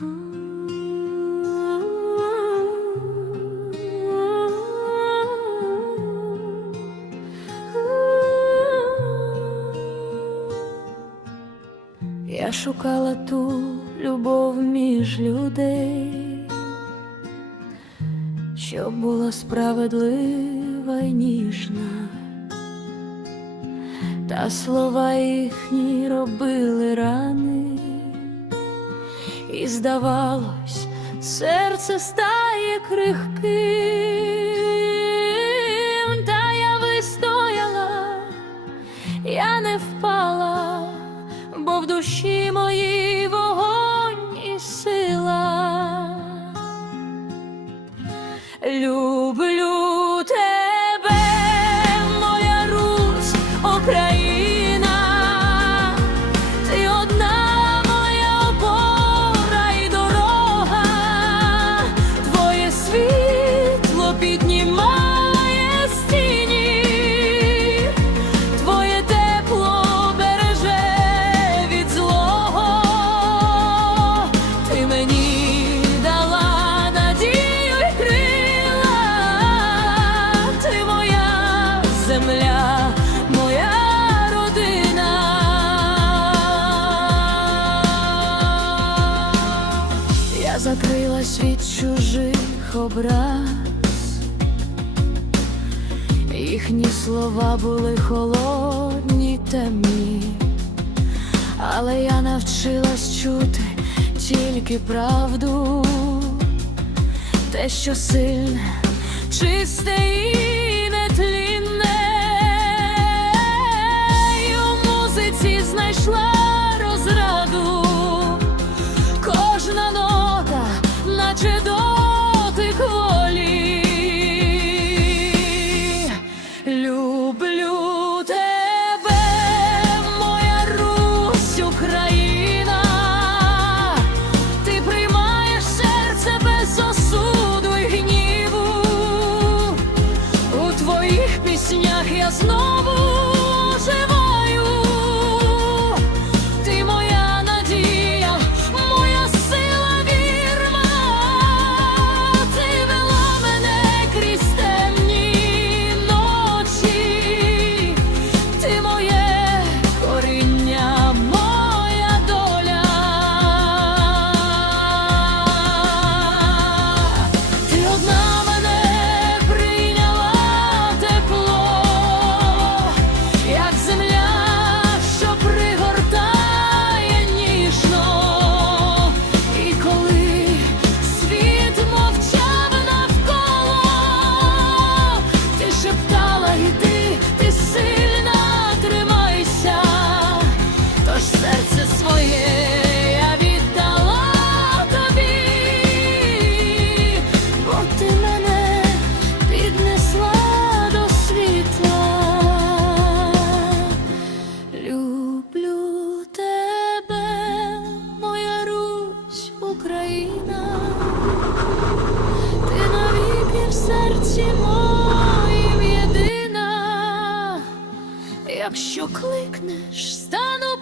Я шукала ту любов між людей, що була справедлива й ніжна, та слова їхні робили рани, і здавалось, серце стає крихким, та я вистояла, я не впала, бо в душі моїй вогонь і сила. Люблю закрилась від чужих образ. Їхні слова були холодні, темні, але я навчилась чути тільки правду, те, що сильне, чисте і знову серці моїм єдина. Якщо кликнеш, стану